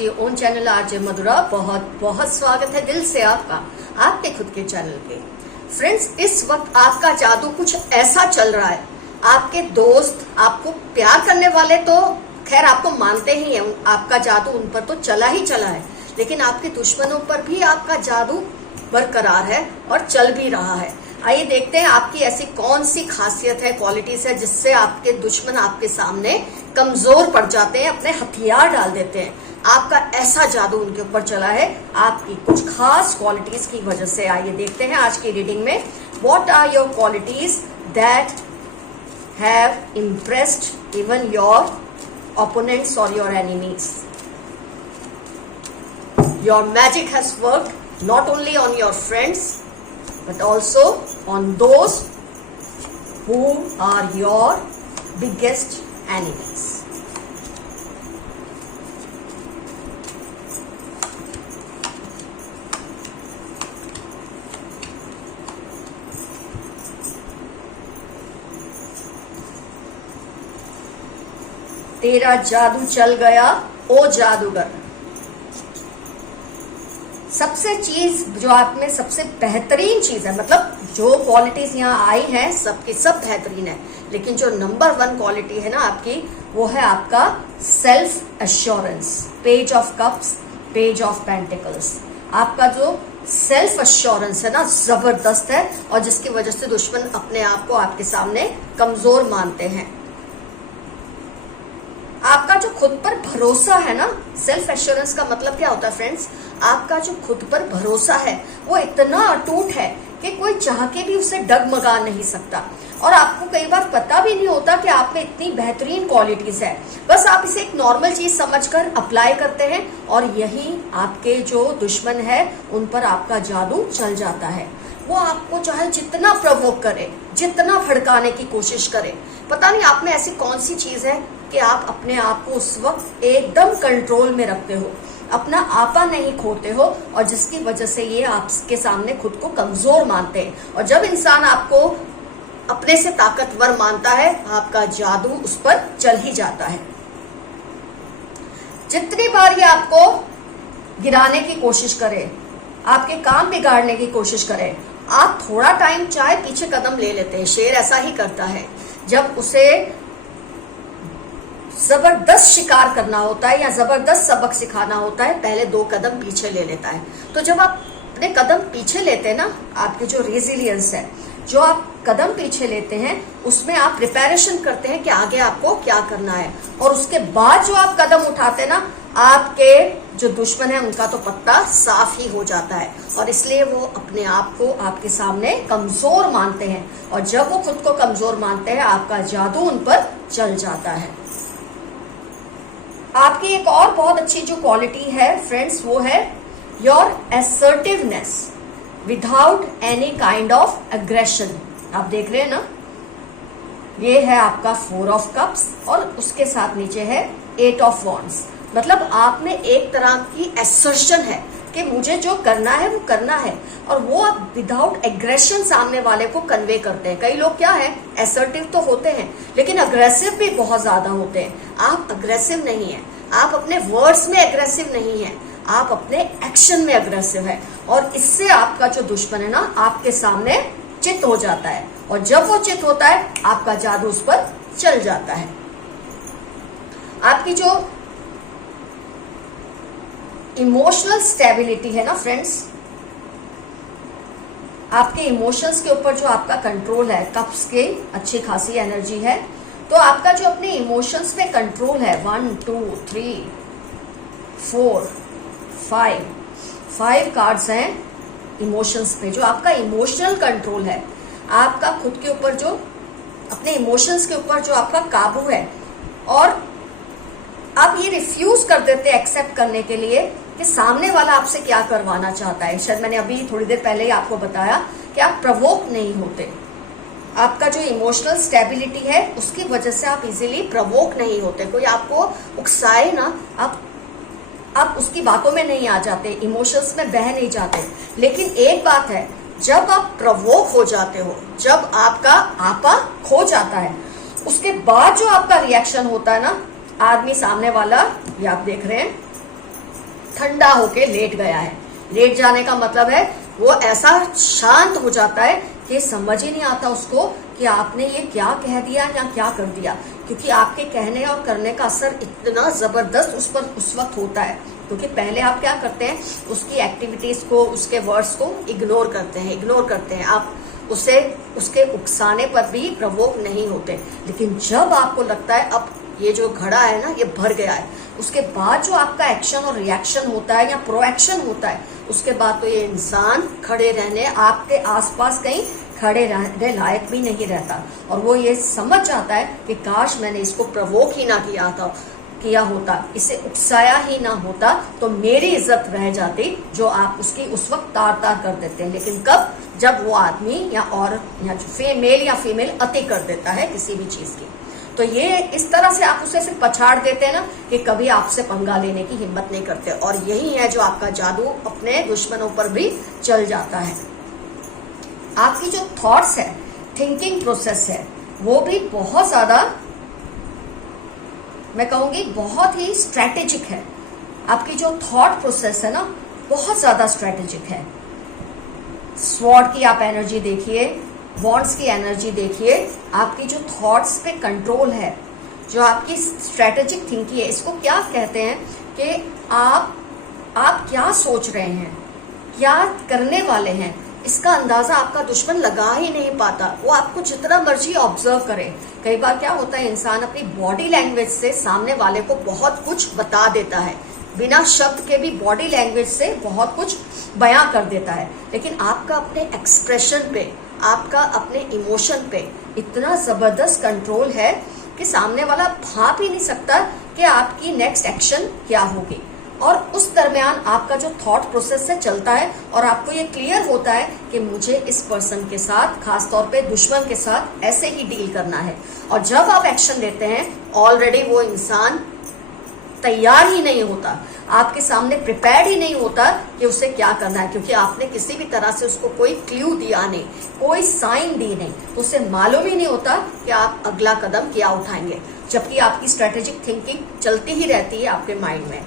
आपके own channel RJ मधुरा। बहुत बहुत स्वागत है दिल से आपका आपके खुद के चैनल पे। फ्रेंड्स, इस वक्त आपका जादू कुछ ऐसा चल रहा है, आपके दोस्त आपको प्यार करने वाले तो खैर आपको मानते ही हैं, आपका जादू उन पर तो चला ही चला है, लेकिन आपके दुश्मनों पर भी आपका जादू बरकरार है और चल भी रहा है। आइए देखते हैं आपकी ऐसी कौन सी खासियत है, क्वालिटीज है जिससे आपके दुश्मन आपके सामने कमजोर पड़ जाते हैं, अपने हथियार डाल देते हैं। आपका ऐसा जादू उनके ऊपर चला है आपकी कुछ खास क्वालिटीज की वजह से। आइए देखते हैं आज की रीडिंग में what are your qualities that have impressed even your opponents or your enemies. Your magic has worked not only on your friends but also on those who are your biggest enemies. तेरा जादू चल गया ओ जादूगर। सबसे चीज जो आप में सबसे बेहतरीन चीज है, मतलब जो क्वालिटीज यहाँ आई हैं सबकी सब बेहतरीन है, लेकिन जो नंबर 1 क्वालिटी है ना आपकी, वो है आपका self assurance. Page of cups, page of pentacles. आपका जो सेल्फ एश्योरेंस है ना, जबरदस्त है, और जिसकी वजह से दुश्मन अपने आप को आपके सामने कमजोर मानते हैं। आपका जो खुद पर भरोसा है ना, सेल्फ एश्योरेंस का मतलब क्या होता है फ्रेंड्स, आपका जो खुद पर भरोसा है वो इतना अटूट है कि कोई चाह के भी उसे डगमगा नहीं सकता। और आपको कई बार पता भी नहीं होता कि आप में इतनी बेहतरीन क्वालिटीज है, बस आप इसे एक नॉर्मल चीज समझकर अप्लाई करते हैं और यही आपके जो दुश्मन है उन पर आपका जादू चल जाता है। वो आपको चाहे जितना प्रवोक करे, जितना भड़काने की कोशिश करे, पता नहीं आप में ऐसी कौन सी चीज है कि आप अपने आप को उस वक्त एकदम कंट्रोल में रखते हो, अपना आपा नहीं खोते हो, और जिसकी वजह से ये आपके सामने खुद को कमजोर मानते हैं। और जब इंसान आपको अपने से ताकतवर मानता है, आपका जादू उस पर चल ही जाता है। जितनी बार ये आपको गिराने की कोशिश करे, आपके काम बिगाड़ने की कोशिश करे, आप थोड़ा टाइम चाहे पीछे कदम ले लेते हैं। शेर ऐसा ही करता है, जब उसे जबरदस्त शिकार करना होता है या जबरदस्त सबक सिखाना होता है, पहले 2 कदम पीछे ले लेता है। तो जब आप अपने कदम पीछे लेते हैं ना, आपकी जो रेजिलियंस है, जो आप कदम पीछे लेते हैं, उसमें आप प्रिपरेशन करते हैं कि आगे आपको क्या करना है, और उसके बाद जो आप कदम उठाते हैं ना, आपके जो दुश्मन है उनका तो पत्ता साफ ही हो जाता है, और इसलिए वो अपने आप को आपके सामने कमजोर मानते हैं। और जब वो खुद को कमजोर मानते हैं, आपका जादू उन पर चल जाता है। आपकी एक और बहुत अच्छी जो क्वालिटी है फ्रेंड्स, वो है your assertiveness without any kind of aggression. आप देख रहे हैं ना, ये है आपका 4 ऑफ कप्स और उसके साथ नीचे है 8 ऑफ वॉन्ड्स। मतलब आप में एक तरह की असर्शन है कि मुझे जो करना है वो करना है, और वो आप विदाउट एग्रेशन सामने वाले को कन्वे करते हैं। कई लोग क्या है, असर्टिव तो होते हैं लेकिन अग्रेसिव भी बहुत ज्यादा होते हैं। आप अग्रेसिव नहीं है, आप अपने वर्ड्स में अग्रेसिव नहीं है, आप अपने एक्शन में अग्रेसिव है, और इससे आपका जो दुश्मन है ना आपके सामने चित हो जाता है, और जब वो चित होता है आपका जादू उस पर चल जाता है। आपकी जो इमोशनल स्टेबिलिटी है ना फ्रेंड्स, आपके इमोशंस के ऊपर जो आपका कंट्रोल है, कप्स के अच्छी खासी एनर्जी है, तो आपका जो अपने इमोशंस पे कंट्रोल है, 1 2 3 4 5 कार्ड्स हैं इमोशंस पे, जो आपका इमोशनल कंट्रोल है, आपका खुद के ऊपर जो अपने इमोशंस के ऊपर जो आपका काबू है, और आप ये रिफ्यूज कर देते हैं एक्सेप्ट करने के लिए कि सामने वाला आपसे क्या करवाना चाहता है। शायद मैंने अभी थोड़ी देर पहले ही आपको बताया कि आप प्रवोक नहीं होते। आपका जो इमोशनल स्टेबिलिटी है उसकी वजह से आप इजीली प्रवोक नहीं होते। कोई आपको उकसाए ना, आप उसकी बातों में नहीं आ जाते, इमोशंस में बह नहीं जाते। लेकिन एक बात है, जब आप प्रवोक हो जाते हो, जब आपका आपा खो जाता है, उसके बाद जो आपका रिएक्शन होता है ना, आदमी सामने वाला, ये आप देख रहे हैं, ठंडा होके लेट गया है। लेट जाने का मतलब है वो ऐसा शांत हो जाता है कि समझ ही नहीं आता उसको कि आपने ये क्या कह दिया या क्या कर दिया, क्योंकि आपके कहने और करने का असर इतना जबरदस्त उस पर उस वक्त होता है। क्योंकि पहले आप क्या करते हैं, उसकी एक्टिविटीज को, उसके वर्ड्स को इग्नोर करते हैं आप उसे, उसके उकसाने पर भी प्रवोक नहीं होते। लेकिन जब आपको लगता है अब ये जो घड़ा है ना ये भर गया है, उसके बाद जो आपका एक्शन और रिएक्शन होता है या प्रोएक्शन होता है, उसके बाद तो ये इंसान खड़े रहने, आपके आसपास कहीं खड़े रहने लायक भी नहीं रहता। और वो ये समझ जाता है कि काश मैंने इसको प्रवोक ही ना किया होता, इसे उकसाया ही ना होता, तो मेरी इज्जत रह जाती, जो आप उसकी उस वक्त तार कर देते हैं। लेकिन कब? जब वो आदमी या औरत या मेल या फीमेल अति कर देता है किसी भी चीज की। तो ये इस तरह से आप उसे फिर पछाड़ देते हैं ना कि कभी आपसे पंगा लेने की हिम्मत नहीं करते। और यही है जो आपका जादू अपने दुश्मनों पर भी चल जाता है। आपकी जो थॉट्स है, थिंकिंग प्रोसेस है, वो भी बहुत ज्यादा, मैं कहूंगी बहुत ही स्ट्रेटेजिक है। आपकी जो थॉट प्रोसेस है ना बहुत ज्यादा स्ट्रेटेजिक है। स्वॉर्ड की आप एनर्जी देखिए, वॉन्ड्स की एनर्जी देखिए, आपकी जो थॉट्स पे कंट्रोल है, जो आपकी स्ट्रेटेजिक थिंकिंग है, इसको क्या कहते हैं कि आप क्या सोच रहे हैं, क्या करने वाले हैं, इसका अंदाजा आपका दुश्मन लगा ही नहीं पाता। वो आपको जितना मर्जी ऑब्जर्व करे। कई बार क्या होता है, इंसान अपनी बॉडी लैंग्वेज से सामने वाले को बहुत कुछ बता देता है, बिना शब्द के भी बॉडी लैंग्वेज से बहुत कुछ बयां कर देता है। लेकिन आपका अपने एक्सप्रेशन पे, आपका अपने इमोशन पे इतना जबरदस्त कंट्रोल है कि सामने वाला भाप ही नहीं सकता कि आपकी नेक्स्ट एक्शन क्या होगी। और उस दरमियान आपका जो थॉट प्रोसेस से चलता है और आपको ये क्लियर होता है कि मुझे इस पर्सन के साथ, खासतौर पे दुश्मन के साथ ऐसे ही डील करना है। और जब आप एक्शन लेते हैं, ऑलरेडी वो इंसान तैयार ही नहीं होता, आपके सामने प्रिपेयर्ड ही नहीं होता कि उसे क्या करना है, क्योंकि आपने किसी भी तरह से उसको कोई क्लू दिया नहीं, कोई साइन दी नहीं, तो उसे मालूम ही नहीं होता कि आप अगला कदम क्या उठाएंगे। जबकि आपकी स्ट्रेटेजिक थिंकिंग चलती ही रहती है आपके माइंड में।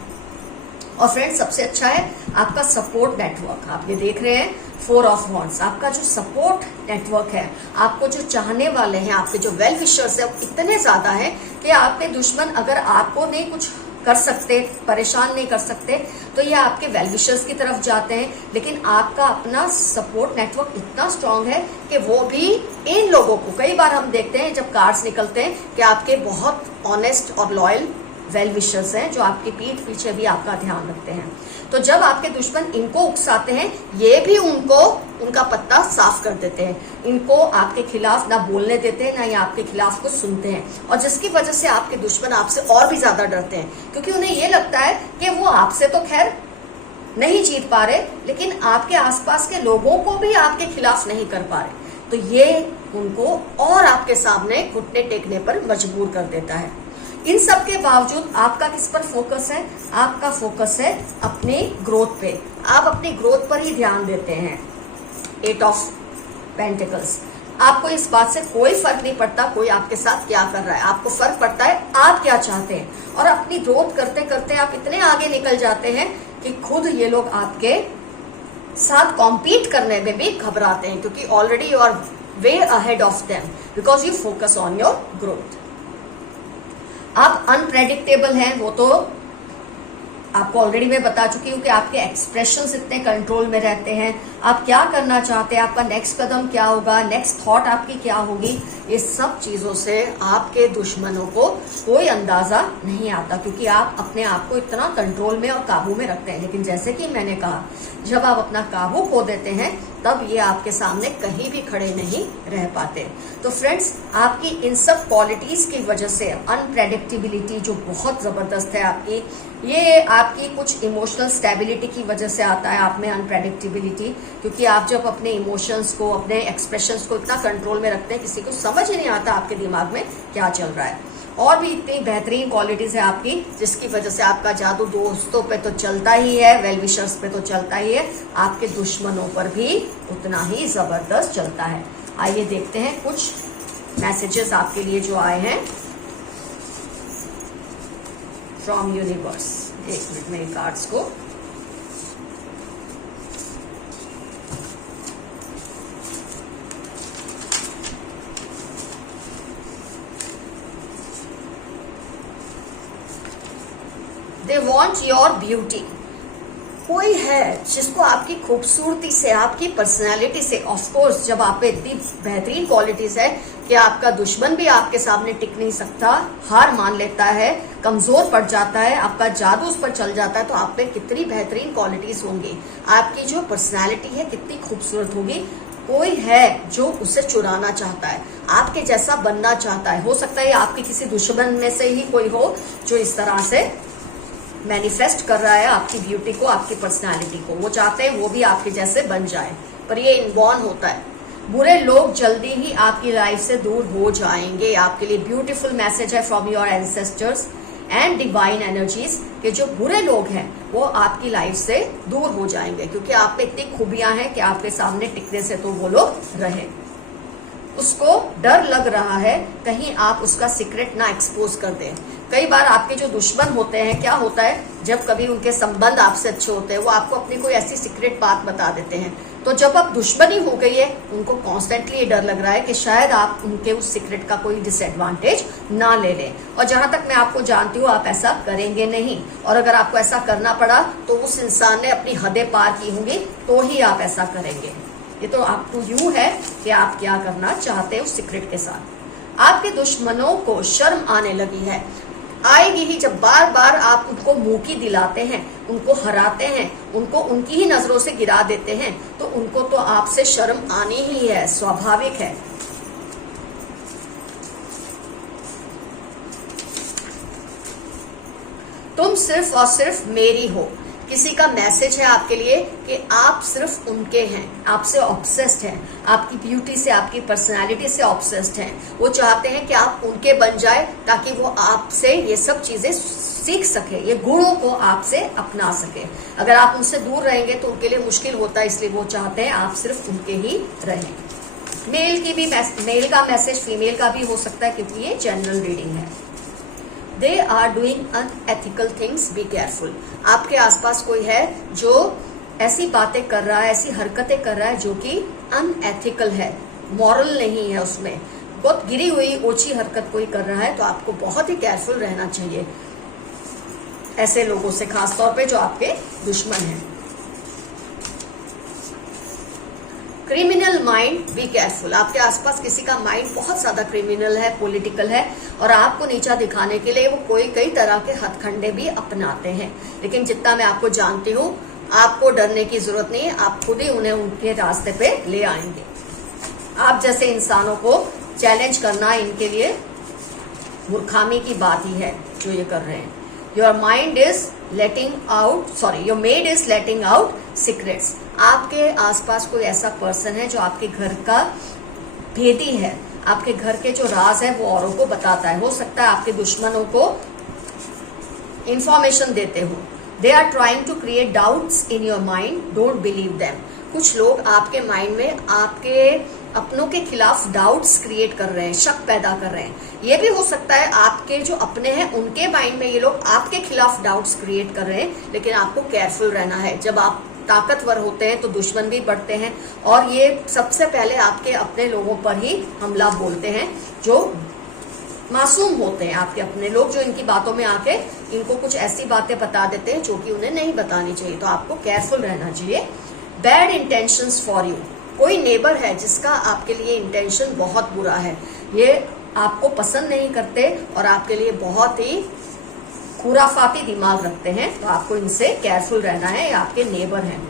और फ्रेंड्स, सबसे अच्छा है आपका सपोर्ट नेटवर्क। आप ये देख रहे हैं 4 ऑफ वॉन्ड्स, आपका जो सपोर्ट नेटवर्क है, आपको जो चाहने वाले हैं, आपके जो वेल विशर्स है, इतने ज्यादा है कि आपके दुश्मन अगर आपको नहीं कुछ कर सकते, परेशान नहीं कर सकते, तो ये आपके वेल विशर्स की तरफ जाते हैं। लेकिन आपका अपना सपोर्ट नेटवर्क इतना स्ट्रांग है कि वो भी इन लोगों को, कई बार हम देखते हैं जब कार्ड्स निकलते हैं कि आपके बहुत ऑनेस्ट और लॉयल वेल विशर्स हैं जो आपकी पीठ पीछे भी आपका ध्यान रखते हैं। तो जब आपके दुश्मन इनको उकसाते हैं, ये भी उनका पत्ता साफ कर देते हैं, इनको आपके खिलाफ ना बोलने देते हैं, ना ये आपके खिलाफ कुछ सुनते हैं। और जिसकी वजह से आपके दुश्मन आपसे और भी ज्यादा डरते हैं, क्योंकि उन्हें ये लगता है कि वो आपसे तो खैर नहीं जीत पा रहे, लेकिन आपके आसपास के लोगों को भी आपके खिलाफ नहीं कर पा रहे। तो ये उनको और आपके सामने घुटने टेकने पर मजबूर कर देता है। इन सब के बावजूद आपका किस पर फोकस है? आपका फोकस है अपने ग्रोथ पे। आप अपनी ग्रोथ पर ही ध्यान देते हैं। 8 ऑफ पेंटिकल्स, आपको इस बात से कोई फर्क नहीं पड़ता कोई आपके साथ क्या कर रहा है, आपको फर्क पड़ता है आप क्या चाहते हैं। और अपनी ग्रोथ करते करते आप इतने आगे निकल जाते हैं कि खुद ये लोग आपके साथ कॉम्पीट करने में भी घबराते हैं, क्योंकि already you are way ahead of them because you focus on your growth. आप अनप्रेडिक्टेबल हैं, वो तो आपको ऑलरेडी मैं बता चुकी हूँ कि आपके एक्सप्रेशंस इतने कंट्रोल में रहते हैं। आप क्या करना चाहते हैं, आपका नेक्स्ट कदम क्या होगा, नेक्स्ट थॉट आपकी क्या होगी, ये सब चीजों से आपके दुश्मनों को कोई अंदाजा नहीं आता, क्योंकि आप अपने आप को इतना कंट्रोल में और काबू में रखते हैं। लेकिन जैसे कि मैंने कहा, जब आप अपना काबू खो देते हैं तब ये आपके सामने कहीं भी खड़े नहीं रह पाते। तो फ्रेंड्स, आपकी इन सब क्वालिटीज की वजह से अनप्रेडिक्टेबिलिटी जो बहुत जबरदस्त है आपकी, ये आपकी कुछ इमोशनल स्टेबिलिटी की वजह से आता है आप में अनप्रेडिक्टेबिलिटी, क्योंकि आप जब अपने इमोशंस को, अपने एक्सप्रेशंस को इतना कंट्रोल में रखते हैं, किसी को समझ ही नहीं आता आपके दिमाग में क्या चल रहा है। और भी इतनी बेहतरीन क्वालिटीज है आपकी, जिसकी वजह से आपका जादू दोस्तों पे तो चलता ही है, वेल विशर्स पे तो चलता ही है, आपके दुश्मनों पर भी उतना ही जबरदस्त चलता है। आइए देखते हैं कुछ मैसेजेस आपके लिए जो आए हैं फ्रॉम यूनिवर्स। एक मिनट मेरे कार्ड्स को दे वॉन्ट योर ब्यूटी। कोई है जिसको आपकी खूबसूरती से, आपकी पर्सनैलिटी से, ऑफकोर्स जब आप पे इतनी बेहतरीन क्वालिटीज है कि आपका दुश्मन भी आपके सामने टिक नहीं सकता, हार मान लेता है, कमजोर पड़ जाता है, आपका जादू उस पर चल जाता है, तो आप पे कितनी बेहतरीन क्वालिटीज होंगी, आपकी जो पर्सनैलिटी है कितनी खूबसूरत होगी। कोई है जो उसे चुराना चाहता है, आपके जैसा बनना चाहता है। हो सकता है आपके किसी दुश्मन में से ही कोई हो जो इस तरह से मैनिफेस्ट कर रहा है आपकी ब्यूटी को, आपकी पर्सनालिटी को। वो चाहते हैं वो भी आपके जैसे बन जाए, पर ये इनबॉर्न होता है। बुरे लोग जल्दी ही आपकी लाइफ से दूर हो जाएंगे। आपके लिए ब्यूटीफुल मैसेज है from your ancestors and divine energies कि जो बुरे लोग हैं वो आपकी लाइफ से दूर हो जाएंगे, क्योंकि आप पे इतनी खूबियां हैं कि आपके सामने टिकने से तो वो लोग रहे। उसको डर लग रहा है कहीं आप उसका सीक्रेट ना एक्सपोज कर दें। कई बार आपके जो दुश्मन होते हैं, क्या होता है जब कभी उनके संबंध आपसे अच्छे होते हैं, वो आपको अपनी कोई ऐसी सीक्रेट बात बता देते हैं, तो जब अब दुश्मनी हो गई है उनको कॉन्स्टेंटली ये डर लग रहा है कि शायद आप उनके उस सीक्रेट का कोई डिसएडवांटेज ना ले लें। और जहां तक मैं आपको जानती हूँ आप ऐसा करेंगे नहीं, और अगर आपको ऐसा करना पड़ा तो उस इंसान ने अपनी हदें पार की होंगी तो ही आप ऐसा करेंगे। ये तो अप टू यू है कि आप क्या करना चाहते हैं उस सीक्रेट के साथ। आपके दुश्मनों को शर्म आने लगी है, आएगी ही जब बार बार आप उनको मुंह की दिलाते हैं, उनको हराते हैं, उनको उनकी ही नजरों से गिरा देते हैं, तो उनको तो आपसे शर्म आनी ही है, स्वाभाविक है। तुम सिर्फ और सिर्फ मेरी हो। किसी का मैसेज है आपके लिए कि आप सिर्फ उनके हैं, आपसे ऑब्सेस्ड हैं, आपकी ब्यूटी से, आपकी पर्सनालिटी से ऑब्सेस्ड हैं। वो चाहते हैं कि आप उनके बन जाए ताकि वो आपसे ये सब चीजें सीख सके, ये गुणों को आपसे अपना सके। अगर आप उनसे दूर रहेंगे तो उनके लिए मुश्किल होता है, इसलिए वो चाहते हैं आप सिर्फ उनके ही रहें। मेल का मैसेज फीमेल का भी हो सकता है, क्योंकि ये जनरल रीडिंग है। They are doing unethical things, be careful. आपके आसपास कोई है जो ऐसी बातें कर रहा है, ऐसी हरकतें कर रहा है जो कि अनएथिकल है, मॉरल नहीं है, उसमें बहुत गिरी हुई ओछी हरकत कोई कर रहा है, तो आपको बहुत ही केयरफुल रहना चाहिए ऐसे लोगों से, खासतौर पे जो आपके दुश्मन हैं। Criminal mind, B careful. आपके आसपास किसी का माइंड बहुत ज्यादा क्रिमिनल है, पॉलिटिकल है, और आपको नीचा दिखाने के लिए वो कई तरह के हथकंडे भी अपनाते हैं। लेकिन जितना मैं आपको जानती हूँ, आपको डरने की जरूरत नहीं है, आप खुद ही उन्हें उनके रास्ते पे ले आएंगे। आप जैसे इंसानों को चैलेंज करना इनके लिए मूर्खामी की बात ही है जो ये कर रहे हैं। Your mind is letting out, your made is letting out secrets. आपके आसपास कोई ऐसा पर्सन है जो आपके घर का भेदी है, आपके घर के जो राज है वो औरों को बताता है। हो सकता है आपके दुश्मनों को इंफॉर्मेशन देते हो। They are trying to create doubts in your mind, don't believe them. कुछ लोग आपके माइंड में आपके अपनों के खिलाफ डाउट्स क्रिएट कर रहे हैं, शक पैदा कर रहे हैं। ये भी हो सकता है आपके जो अपने हैं उनके माइंड में ये लोग आपके खिलाफ डाउट्स क्रिएट कर रहे हैं, लेकिन आपको केयरफुल रहना है। जब आप ताकतवर होते हैं तो दुश्मन भी बढ़ते हैं, और ये सबसे पहले आपके अपने लोगों पर ही हमला बोलते हैं जो मासूम होते हैं। आपके अपने लोग जो इनकी बातों में आके इनको कुछ ऐसी बातें बता देते हैं जो कि उन्हें नहीं बतानी चाहिए, तो आपको केयरफुल रहना चाहिए। Bad intentions for you. कोई नेबर है जिसका आपके लिए इंटेंशन बहुत बुरा है, ये आपको पसंद नहीं करते और आपके लिए बहुत ही खुराफाती दिमाग रखते हैं, तो आपको इनसे केयरफुल रहना है। ये आपके नेबर हैं।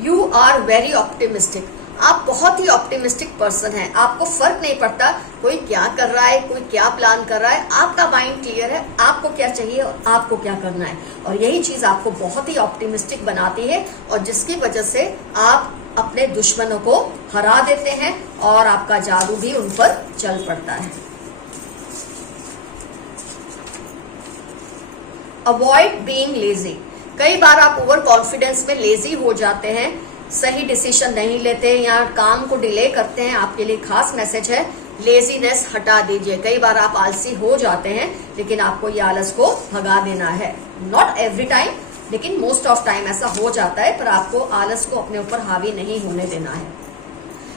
You are very optimistic. आप बहुत ही ऑप्टिमिस्टिक पर्सन हैं। आपको फर्क नहीं पड़ता कोई क्या कर रहा है, कोई क्या प्लान कर रहा है, आपका माइंड क्लियर है, आपको क्या चाहिए और आपको क्या करना है, और यही चीज आपको बहुत ही ऑप्टिमिस्टिक बनाती है, और जिसकी वजह से आप अपने दुश्मनों को हरा देते हैं और आपका जादू भी उन पर चल पड़ता है। Avoid being lazy. कई बार आप ओवर कॉन्फिडेंस में लेजी हो जाते हैं, सही डिसीजन नहीं लेते या काम को डिले करते हैं। आपके लिए खास मैसेज है, लेजीनेस हटा दीजिए। कई बार आप आलसी हो जाते हैं, लेकिन आपको ये आलस को भगा देना है। नॉट एवरी टाइम, लेकिन मोस्ट ऑफ टाइम ऐसा हो जाता है, पर आपको आलस को अपने ऊपर हावी नहीं होने देना है।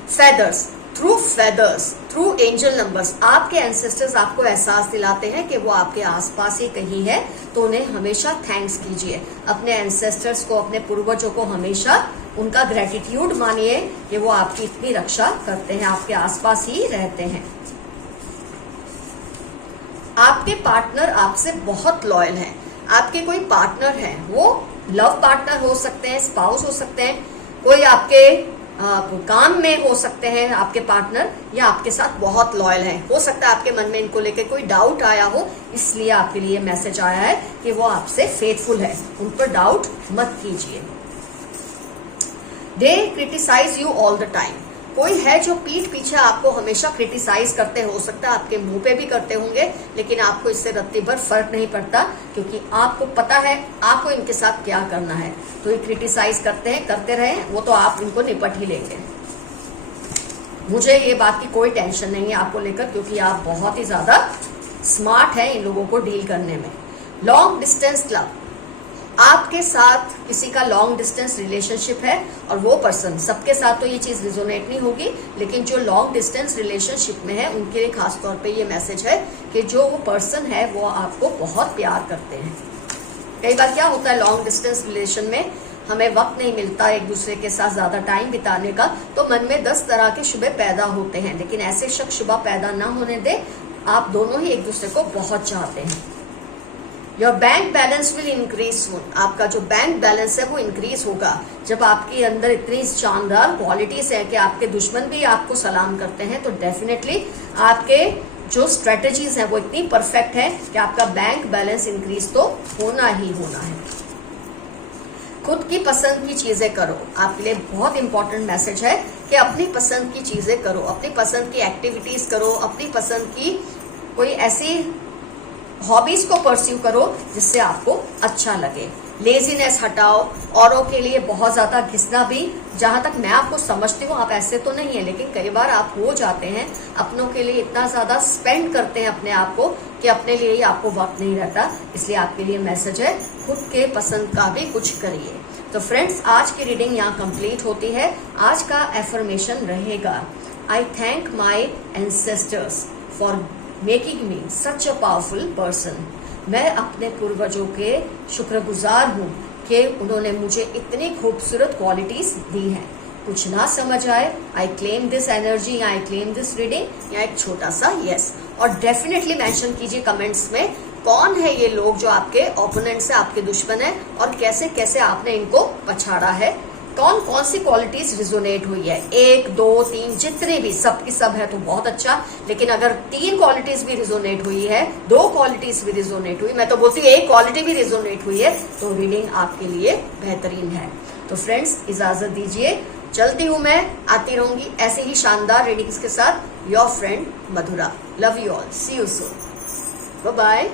Feathers, through feathers, through angel numbers, आपके एंसेस्टर्स आपको एहसास दिलाते हैं कि वो आपके आसपास ही कहीं है, तो उन्हें हमेशा थैंक्स कीजिए। अपने एंसेस्टर्स को, अपने पूर्वजों को हमेशा उनका ग्रेटिट्यूड मानिए कि वो आपकी इतनी रक्षा करते हैं, आपके आसपास ही रहते हैं। आपके पार्टनर आपसे बहुत लॉयल हैं। आपके कोई पार्टनर है, वो लव पार्टनर हो सकते हैं, स्पाउस हो सकते हैं, कोई आपके काम में हो सकते हैं आपके पार्टनर, या आपके साथ बहुत लॉयल है। हो सकता है आपके मन में इनको लेकर कोई डाउट आया हो, इसलिए आपके लिए मैसेज आया है कि वो आपसे फेथफुल है, उन पर डाउट मत कीजिए। They criticise you all the time. कोई है जो पीठ पीछे आपको हमेशा क्रिटिसाइज करते, हो सकता है आपके मुंह पे भी करते होंगे, लेकिन आपको इससे रत्ती भर फर्क नहीं पड़ता, क्योंकि आपको पता है आपको इनके साथ क्या करना है। तो ये क्रिटिसाइज करते हैं, करते रहे, वो तो आप इनको निपट ही लेंगे। मुझे ये बात की कोई टेंशन नहीं है आपको लेकर, क्योंकि आप बहुत ही ज्यादा स्मार्ट हैं इन लोगों को डील करने में। लॉन्ग डिस्टेंस लव, आपके साथ किसी का लॉन्ग डिस्टेंस रिलेशनशिप है, और वो पर्सन, सबके साथ तो ये चीज रिजोनेट नहीं होगी, लेकिन जो लॉन्ग डिस्टेंस रिलेशनशिप में है उनके लिए खास तौर पे ये मैसेज है कि जो वो पर्सन है वो आपको बहुत प्यार करते हैं। कई बार क्या होता है, लॉन्ग डिस्टेंस रिलेशन में हमें वक्त नहीं मिलता एक दूसरे के साथ ज्यादा टाइम बिताने का, तो मन में 10 तरह के शुबे पैदा होते हैं, लेकिन ऐसे शक शुबा पैदा ना होने दे। आप दोनों ही एक दूसरे को बहुत चाहते हैं। Your bank balance will increase soon. आपका जो बैंक बैलेंस है वो इंक्रीज होगा जब आपके अंदर इतनी शानदार क्वालिटीज है कि आपके दुश्मन भी आपको सलाम करते हैं। तो डेफिनेटली आपके जो स्ट्रेटेजीज हैं वो इतनी परफेक्ट है कि आपका बैंक बैलेंस इंक्रीज तो होना ही होना है। खुद की पसंद की चीजें करो। आपके लिए बहुत इंपॉर्टेंट मैसेज है कि अपनी पसंद की चीजें करो, अपनी पसंद की एक्टिविटीज करो, अपनी पसंद की कोई ऐसी हॉबीज को परस्यू करो जिससे आपको अच्छा लगे। लेजीनेस हटाओ। औरों के लिए बहुत ज्यादा घिसना भी, जहां तक मैं आपको समझती हूँ आप ऐसे तो नहीं है, लेकिन कई बार आप हो जाते हैं। अपनों के लिए इतना ज्यादा स्पेंड करते हैं अपने आप को कि अपने लिए ही आपको वक्त नहीं रहता। इसलिए आपके लिए मैसेज है, खुद के पसंद का भी कुछ करिए। तो फ्रेंड्स, आज की रीडिंग यहाँ कंप्लीट होती है। आज का एफर्मेशन रहेगा, आई thank my ancestors for making me such a powerful person. मैं अपने पूर्वजों के शुक्रगुजार हूँ कि उन्होंने मुझे इतनी खूबसूरत क्वालिटीज दी हैं। कुछ ना समझ आए, I claim this energy, I claim this reading, या एक छोटा सा यस। और डेफिनेटली मेंशन कीजिए कमेंट्स में कौन है ये लोग जो आपके ओपोनेंट्स है, आपके दुश्मन है, और कैसे कैसे आपने इनको पछाड़ा है, कौन कौन सी क्वालिटीज रिजोनेट हुई है। 1, 2, 3 जितने भी, सब की सब है तो बहुत अच्छा, लेकिन अगर 3 क्वालिटीज भी रिजोनेट हुई है, 2 क्वालिटीज भी रिजोनेट हुई, मैं तो बोलती हूँ 1 क्वालिटी भी रिजोनेट हुई है, तो रीडिंग आपके लिए बेहतरीन है। तो फ्रेंड्स, इजाजत दीजिए, चलती हूँ मैं, आती रहूंगी ऐसे ही शानदार रीडिंग्स के साथ। Your friend Madhura. Love you all, see you soon, bye bye.